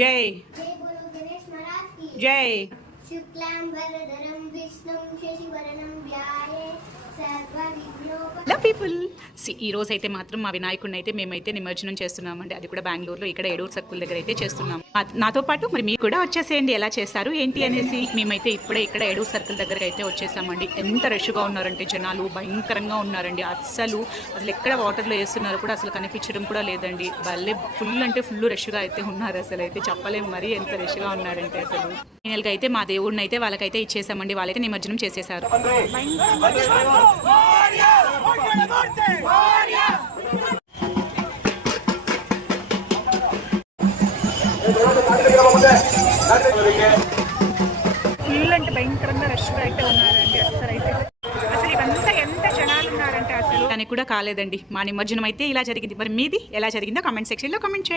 జై జై పీపుల్ ఈ రోజు అయితే మాత్రం మా వినాయకుడిని అయితే మేమైతే నిమజ్జనం చేస్తున్నామండి. అది కూడా బెంగళూరులో ఇక్కడ ఏడూరు సర్కిల్ దగ్గర అయితే చేస్తున్నాం. నాతో పాటు మరి మీకు కూడా వచ్చేసేయండి ఎలా చేస్తారు ఏంటి అనేసి. మేమైతే ఇప్పుడే ఇక్కడ ఏడూరు సర్కిల్ దగ్గర అయితే వచ్చేసామండి. ఎంత రష్గా ఉన్నారంటే జనాలు భయంకరంగా ఉన్నారండి. అసలు ఎక్కడ వాటర్లో వేస్తున్నారో కూడా అసలు కనిపించడం కూడా లేదండి. భలే ఫుల్ అంటే ఫుల్ రష్గా అయితే ఉన్నారు. అసలు అయితే చెప్పలేము మరి ఎంత రష్గా ఉన్నారంటే. అసలు ఫైనల్గా అయితే మా దేవుడిని అయితే వాళ్ళకైతే ఇచ్చేసామండి. వాళ్ళైతే నిమజ్జనం చేసేసారు. ఫుల్ అంటే భయంకరంగా రష్గా అయితే ఉన్నారండి. అసలు ఇవంతా ఎంత జనాలు ఉన్నారంటే అసలు దానికి కూడా కాలేదండి. మా నిమజ్జనం అయితే ఇలా జరిగింది. మరి మీది ఎలా జరిగిందో కామెంట్ సెక్షన్లో కామెంట్ చేయండి.